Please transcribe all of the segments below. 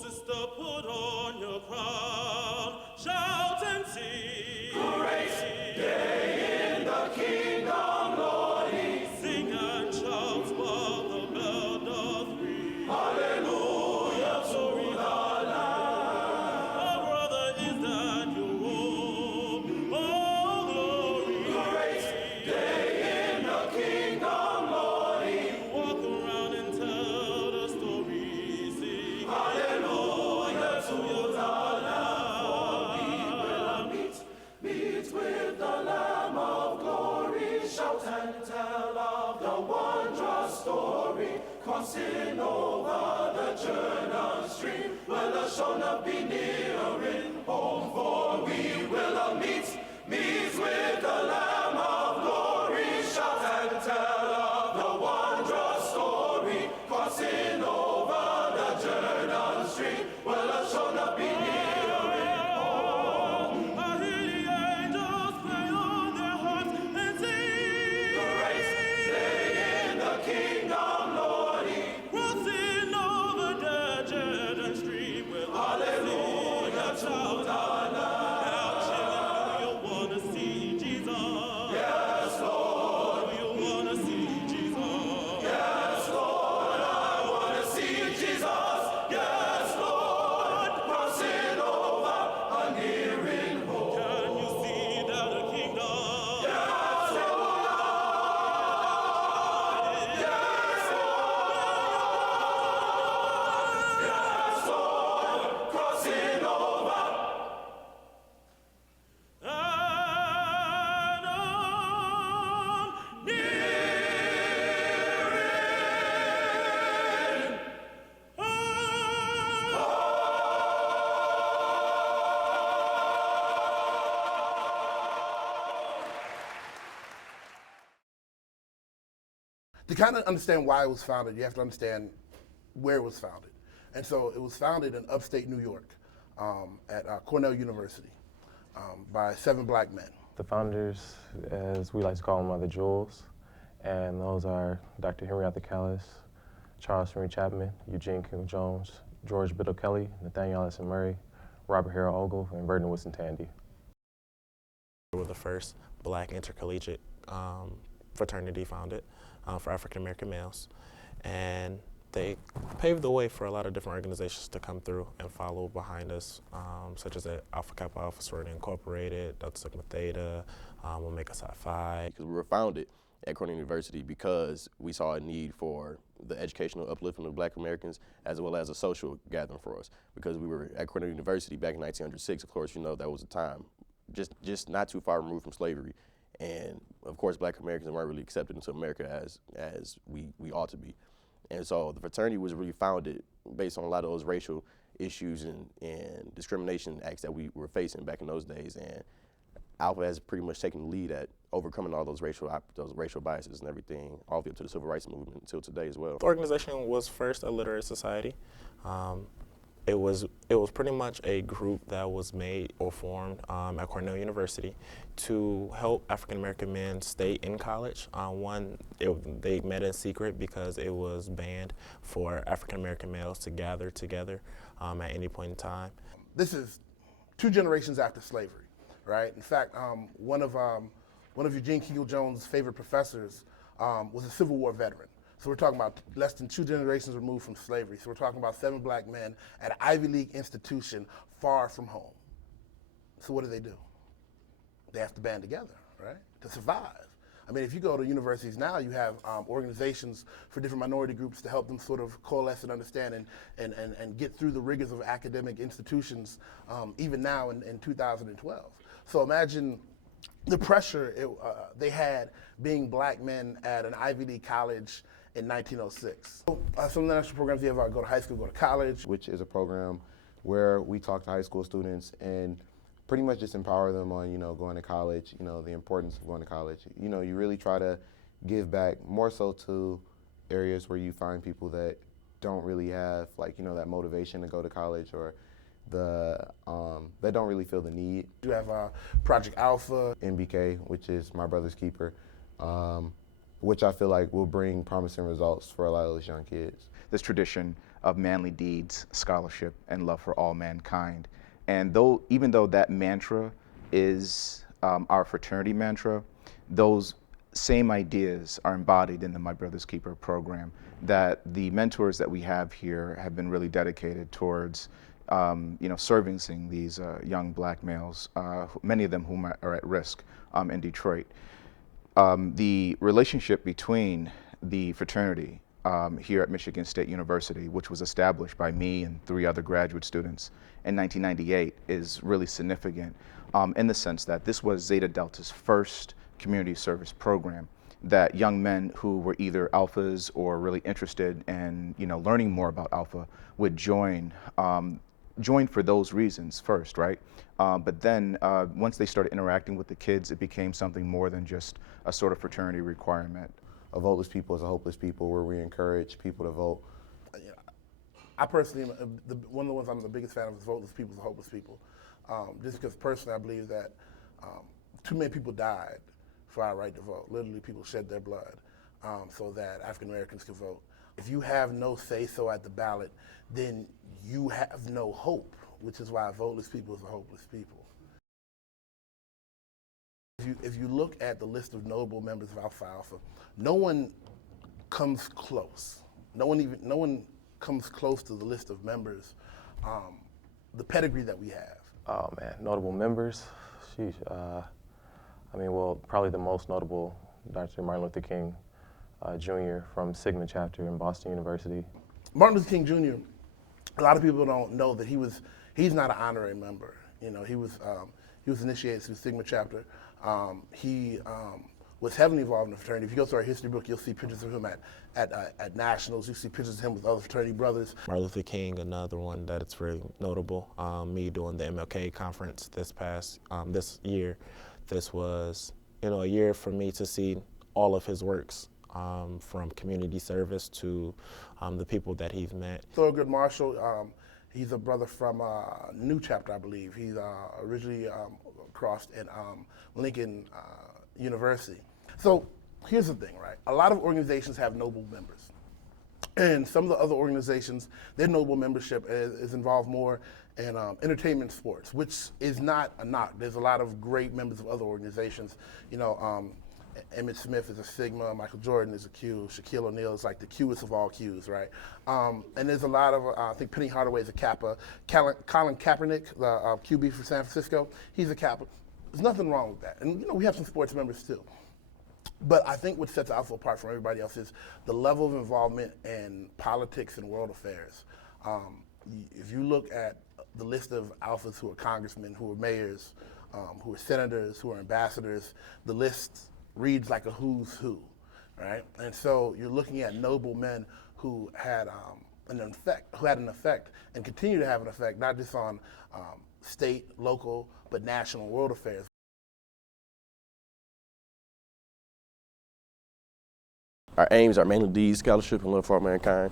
sister, put on your crown, shout and sing. Great day in the kingdom, Lordy. Sing and shout while the bell doth ring. Hallelujah to the Lamb. Oh, brother, is that your hope? Oh, glory. Great day in the kingdom, Lordy. Walk around and tell the story, sing. Hallelujah to the Lamb. For we will meet with the Lamb of glory. Shout and tell of the wondrous story. Crossing over the Jordan stream. Will a shona be nearing home? For we will meet with the Lamb of glory. Shout and tell of the wondrous story. Crossing over the Jordan stream. Will a shona be nearing home? I hear the angels play on their harps and sing. Great day in the kingdom, Lordy. Crossing over the Jordan stream with Hallelujah to the Lamb. Now, children, do you want to see Jesus? Yes, Lord. Do you want to see Jesus? Yes, Lord. I want to see Jesus. Yes, Lord. Crossing over a nearing home. Can you see that the kingdom? Yes, Lord. Yes, Lord. Yes, Lord. Crossing over. And I'm nearing To kind of understand why it was founded, you have to understand where it was founded. And so it was founded in upstate New York at Cornell University by 7 black men. The founders, as we like to call them, are the Jewels, and those are Dr. Henrietta Callis, Charles Henry Chapman, Eugene King Jones, George Biddle Kelly, Nathaniel Allison Murray, Robert Harold Ogle, and Vernon Winston Tandy. We were the first black intercollegiate fraternity founded for African American males, and they paved the way for a lot of different organizations to come through and follow behind us, such as the Alpha Kappa Alpha Sorority Incorporated, Delta Sigma Theta, Omega Psi Phi. Because we were founded at Cornell University because we saw a need for the educational upliftment of black Americans as well as a social gathering for us. Because we were at Cornell University back in 1906, of course, you know, that was a time just not too far removed from slavery. And of course, black Americans weren't really accepted into America as we ought to be. And so the fraternity was really founded based on a lot of those racial issues and discrimination acts that we were facing back in those days. And Alpha has pretty much taken the lead at overcoming all those racial biases and everything, all the way up to the civil rights movement until today as well. The organization was first a literary society. It was pretty much a group that was made or formed at Cornell University to help African American men stay in college. They met in secret because it was banned for African American males to gather together at any point in time. This is 2 generations after slavery, right? In fact, one of Eugene King Jones' favorite professors was a Civil War veteran. So we're talking about less than 2 generations removed from slavery. So we're talking about 7 black men at an Ivy League institution far from home. So what do? They have to band together, right, to survive. I mean, if you go to universities now, you have organizations for different minority groups to help them sort of coalesce and understand and get through the rigors of academic institutions, even now in 2012. So imagine the pressure they had being black men at an Ivy League college in 1906. So some of the national programs, you have go to high school, go to college. Which is a program where we talk to high school students and pretty much just empower them on, going to college, the importance of going to college. You really try to give back more so to areas where you find people that don't really have, that motivation to go to college, or they don't really feel the need. You have Project Alpha. MBK, which is My Brother's Keeper, which I feel like will bring promising results for a lot of those young kids. This tradition of manly deeds, scholarship, and love for all mankind. And even though that mantra is our fraternity mantra, those same ideas are embodied in the My Brother's Keeper program, that the mentors that we have here have been really dedicated towards servicing these young black males, many of them whom are at risk in Detroit. The relationship between the fraternity here at Michigan State University, which was established by me and 3 other graduate students in 1998, is really significant in the sense that this was Zeta Delta's first community service program, that young men who were either alphas or really interested in learning more about alpha would join for those reasons first, right? But then once they started interacting with the kids, it became something more than just a sort of fraternity requirement. A voteless people is a hopeless people, where we encourage people to vote. I personally, one of the ones I'm the biggest fan of is voteless people is hopeless people. Just because personally I believe that too many people died for our right to vote. Literally people shed their blood so that African Americans could vote. If you have no say-so at the ballot, then you have no hope, which is why voteless people is a hopeless people. If you look at the list of notable members of Alpha Alpha, no one comes close. No one comes close to the list of members, the pedigree that we have. Oh man, notable members. Sheesh. Probably the most notable, Dr. Martin Luther King Jr. from Sigma chapter in Boston University. Martin Luther King Jr., a lot of people don't know that he's not an honorary member. He was initiated through Sigma chapter. He was heavily involved in the fraternity. If you go through our history book, you'll see pictures of him at nationals. You see pictures of him with other fraternity brothers. Martin Luther King, another one that it's really notable. Me doing the MLK conference this year. This was, a year for me to see all of his works, from community service to the people that he's met. Thurgood Marshall, he's a brother from New Chapter, I believe. He's originally crossed at Lincoln University. So here's the thing, right? A lot of organizations have noble members. And some of the other organizations, their noble membership is involved more in entertainment and sports, which is not a knock. There's a lot of great members of other organizations. Emmett Smith is a Sigma, Michael Jordan is a Q, Shaquille O'Neal is like the Qest of all Qs, right? And there's a lot of, I think Penny Hardaway is a Kappa. Colin Kaepernick, the QB for San Francisco, he's a Kappa. There's nothing wrong with that. And we have some sports members too. But I think what sets Alpha apart from everybody else is the level of involvement in politics and world affairs. If you look at the list of Alphas who are congressmen, who are mayors, who are senators, who are ambassadors, the list reads like a who's who, right? And so you're looking at noble men who had an effect and continue to have an effect, not just on state, local, but national world affairs. Our aims are mainly deeds, scholarship, and love for all mankind.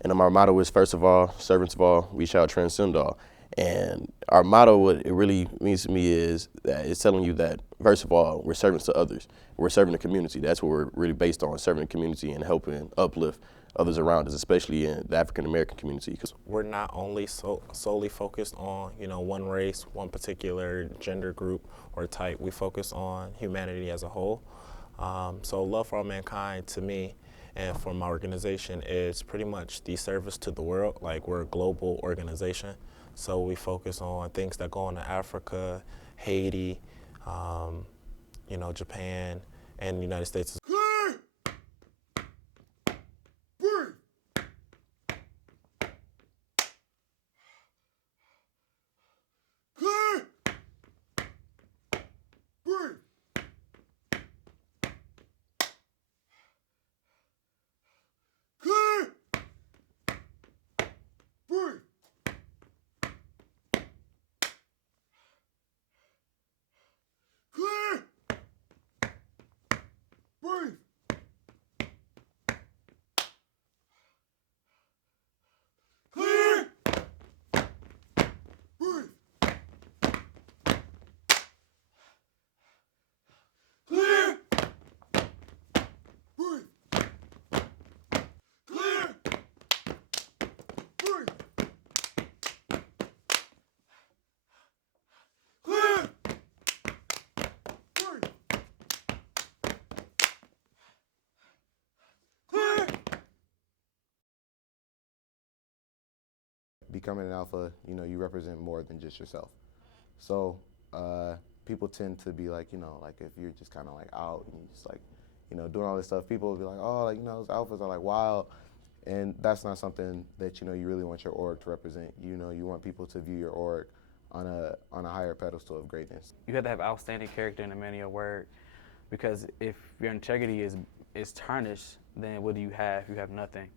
And our motto is, first of all, servants of all, we shall transcend all. And our motto, what it really means to me is that it's telling you that, first of all, we're servants to others. We're serving the community. That's what we're really based on, serving the community and helping uplift others around us, especially in the African American community. Because we're not only solely focused on, one race, one particular gender group or type. We focus on humanity as a whole. So love for all mankind to me and for my organization is pretty much the service to the world. Like, we're a global organization. So we focus on things that go on in Africa, Haiti, Japan, and the United States. Clear! Breathe! Clear! Breathe! Clear! Breathe! Clear! Breathe! becoming an alpha, you know, you represent more than just yourself. So people tend to be like, you know, like if you're just kind of like out and you just like, you know, doing all this stuff, people will be like, oh, like, you know, those alphas are like wild. And that's not something that, you know, you really want your org to represent. You know, you want people to view your org on a higher pedestal of greatness. You have to have outstanding character in the man of your word, because if your integrity is tarnished, then what do you have? You have nothing.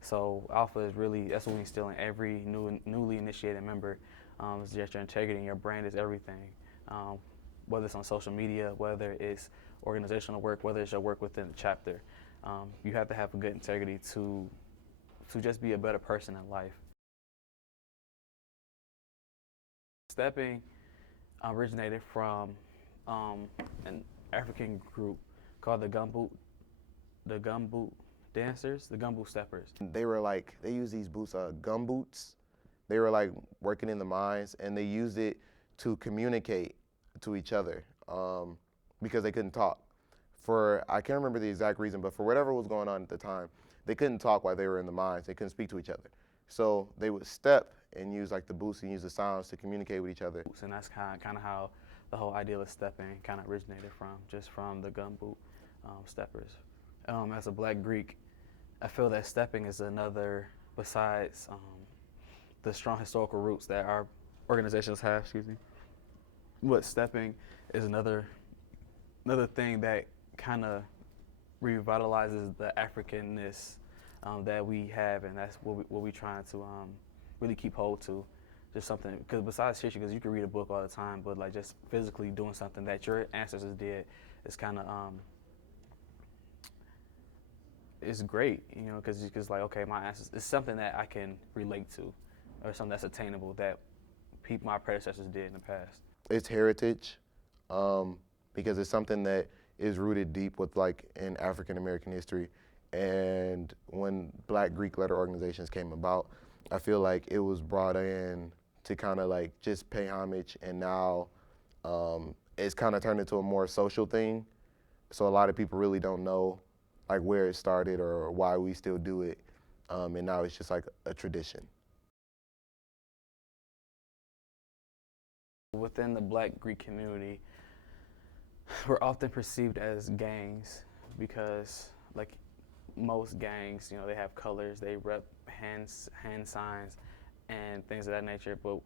So alpha is really, that's what we instill in every newly initiated member. It's just your integrity, and your brand is everything. Whether it's on social media, whether it's organizational work, whether it's your work within the chapter, you have to have a good integrity to just be a better person in life. Stepping originated from an African group called the gumboot dancers, the gumboot steppers. They were like, they used these boots, gum boots. They were like working in the mines, and they used it to communicate to each other because they couldn't talk. I can't remember the exact reason, but for whatever was going on at the time, they couldn't talk while they were in the mines. They couldn't speak to each other. So they would step and use like the boots and use the sounds to communicate with each other. And that's kind of how the whole idea of stepping kind of originated from the gumboot steppers. As a Black Greek, I feel that stepping is another, besides the strong historical roots that our organizations have, what stepping is another thing that kind of revitalizes the Africanness that we have, and that's what we trying to really keep hold to. Just something, because besides history, because you can read a book all the time, but like just physically doing something that your ancestors did is kind of it's great, you know, because like, okay, my ancestors, it's something that I can relate to, or something that's attainable that my predecessors did in the past. It's heritage, because it's something that is rooted deep with like in African American history. And when Black Greek letter organizations came about, I feel like it was brought in to kind of like just pay homage, and now it's kind of turned into a more social thing. So a lot of people really don't know like where it started or why we still do it, and now it's just like a tradition. Within the Black Greek community, we're often perceived as gangs because, like most gangs, you know, they have colors, they rep hand signs and things of that nature. But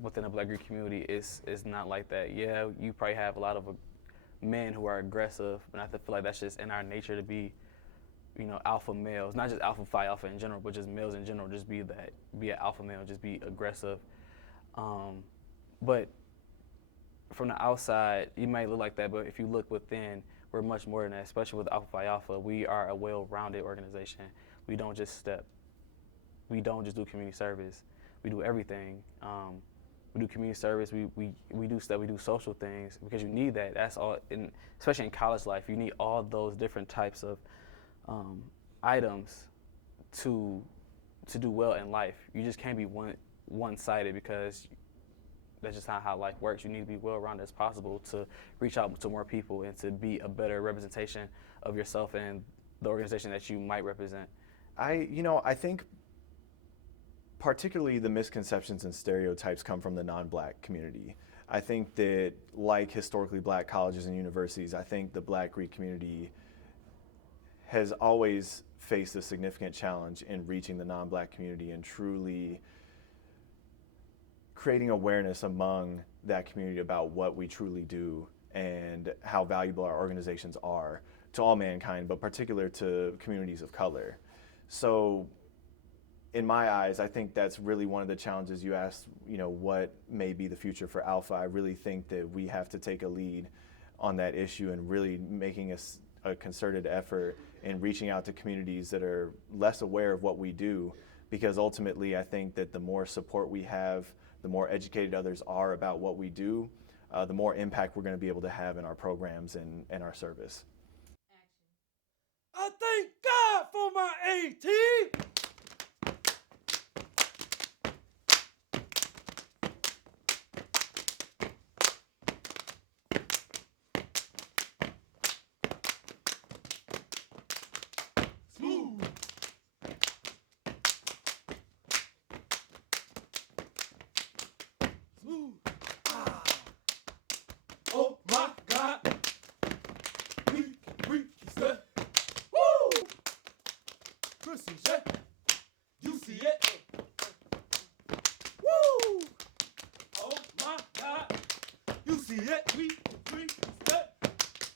within the Black Greek community, it's not like that. Yeah, you probably have a lot of men who are aggressive, and I feel like that's just in our nature to be, you know, alpha males, not just alpha phi alpha in general, but just males in general, just be an alpha male, just be aggressive. But from the outside, you might look like that, but if you look within, we're much more than that, especially with Alpha Phi Alpha. We are a well-rounded organization. We don't just step. We don't just do community service. We do everything. We do community service, we do stuff, we do social things, because you need that. That's all, especially in college life, you need all those different types of items to do well in life. You just can't be one-sided, because that's just not how life works. You need to be well-rounded as possible to reach out to more people and to be a better representation of yourself and the organization that you might represent. I think particularly the misconceptions and stereotypes come from the non-Black community. I think that, like historically Black colleges and universities, I think the Black Greek community has always faced a significant challenge in reaching the non-Black community and truly creating awareness among that community about what we truly do and how valuable our organizations are to all mankind, but particular to communities of color. So in my eyes, I think that's really one of the challenges. You asked, what may be the future for Alpha. I really think that we have to take a lead on that issue and really making a concerted effort in reaching out to communities that are less aware of what we do, because ultimately I think that the more support we have, the more educated others are about what we do, the more impact we're going to be able to have in our programs and our service. I thank God for my AT. see it, we step.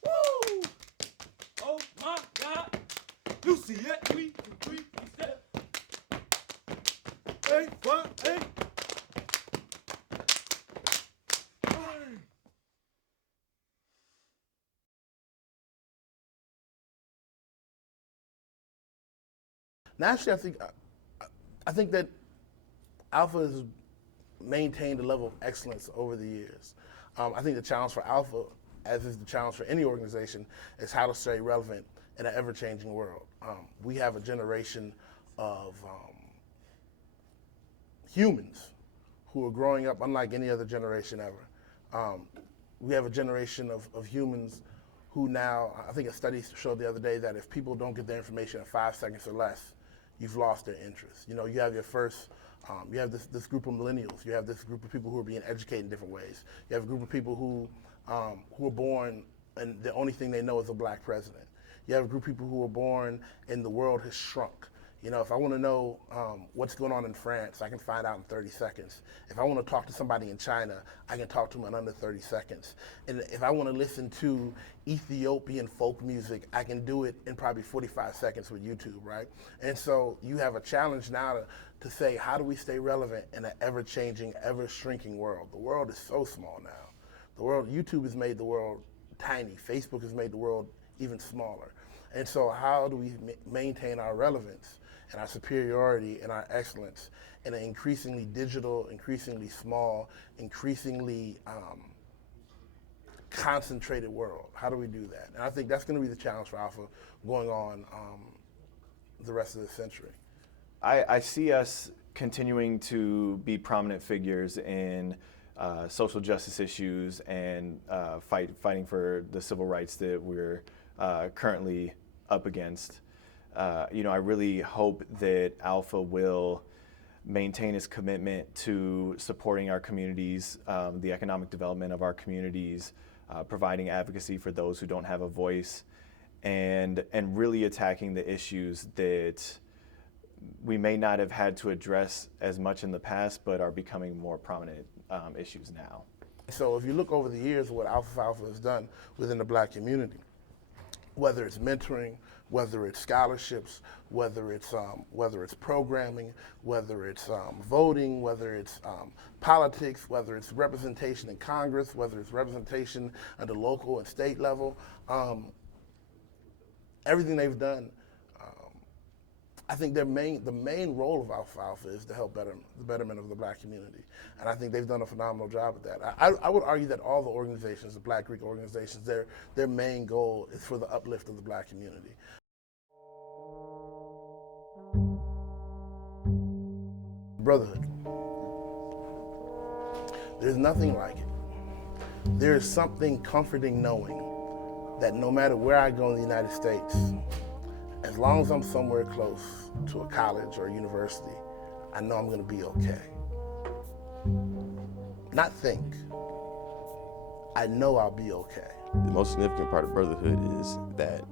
Woo! Oh my God. You see it, we step. Hey, what, hey. Nationally, I think that Alpha has maintained a level of excellence over the years. I think the challenge for Alpha, as is the challenge for any organization, is how to stay relevant in an ever-changing world. We have a generation of humans who are growing up unlike any other generation ever. We have a generation of humans who now, I think a study showed the other day that if people don't get their information in 5 seconds or less, you've lost their interest. You know, you have your first, you have this group of millennials. You have this group of people who are being educated in different ways. You have a group of people who are born and the only thing they know is a black president. You have a group of people who are born and the world has shrunk. You know, if I want to know what's going on in France, I can find out in 30 seconds. If I want to talk to somebody in China, I can talk to them in under 30 seconds. And if I want to listen to Ethiopian folk music, I can do it in probably 45 seconds with YouTube, right? And so you have a challenge now to say, how do we stay relevant in an ever-changing, ever-shrinking world? The world is so small now. The world, YouTube has made the world tiny. Facebook has made the world even smaller. And so how do we maintain our relevance and our superiority and our excellence in an increasingly digital, increasingly small, increasingly concentrated world? How do we do that? And I think that's going to be the challenge for Alpha going on the rest of the century. I see us continuing to be prominent figures in social justice issues and fighting for the civil rights that we're currently up against. You know, I really hope that Alpha will maintain its commitment to supporting our communities, the economic development of our communities, providing advocacy for those who don't have a voice, and really attacking the issues that we may not have had to address as much in the past, but are becoming more prominent issues now. So if you look over the years, what Alpha Alpha has done within the black community, whether it's mentoring, whether it's scholarships, whether it's programming, whether it's voting, whether it's politics, whether it's representation in Congress, whether it's representation at the local and state level, everything they've done, I think the main role of Alpha Alpha is to help the betterment of the black community. And I think they've done a phenomenal job at that. I would argue that all the organizations, the Black Greek organizations, their main goal is for the uplift of the black community. Brotherhood. There's nothing like it. There is something comforting knowing that no matter where I go in the United States, as long as I'm somewhere close to a college or a university, I know I'm going to be okay. Not think. I know I'll be okay. The most significant part of Brotherhood is that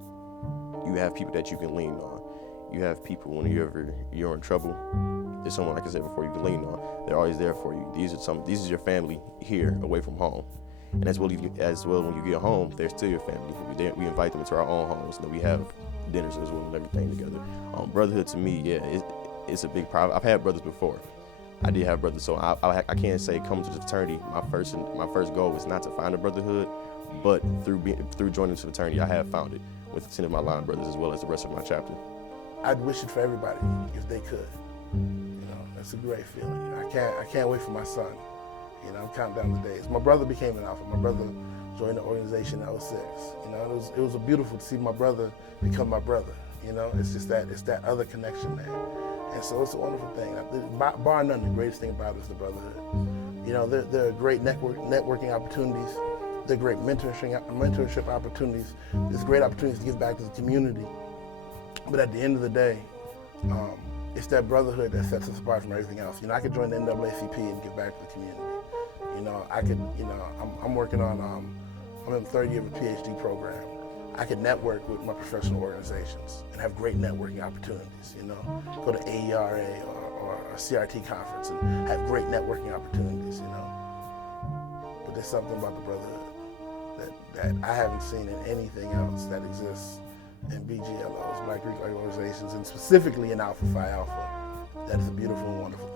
you have people that you can lean on. You have people when you're in trouble, there's someone, like I said before, you can lean on. They're always there for you. These are your family here, away from home. And as well when you get home, they're still your family. We invite them into our own homes, and then we have dinners as well and everything together. Brotherhood to me, yeah, it's a big problem. I've had brothers before. I did have brothers, so I can't say come to the fraternity. My first goal was not to find a brotherhood, but through joining the fraternity, I have found it with 10 of my line brothers as well as the rest of my chapter. I'd wish it for everybody if they could. You know, that's a great feeling. I can't wait for my son. You know, I'm counting down the days. My brother became an Alpha. My brother joined the organization in 06. You know, it was beautiful to see my brother become my brother. You know, it's that other connection there. And so it's a wonderful thing. Bar none, the greatest thing about it is the brotherhood. You know, there are great networking opportunities. There are great mentorship opportunities. There's great opportunities to give back to the community. But at the end of the day, it's that brotherhood that sets us apart from everything else. You know, I could join the NAACP and give back to the community. You know, I'm working on, I'm in the third year of a PhD program. I could network with my professional organizations and have great networking opportunities, you know. Go to AERA or a CRT conference and have great networking opportunities, you know. But there's something about the Brotherhood that I haven't seen in anything else that exists in BGLOs, Black Greek organizations, and specifically in Alpha Phi Alpha. That is a beautiful and wonderful thing.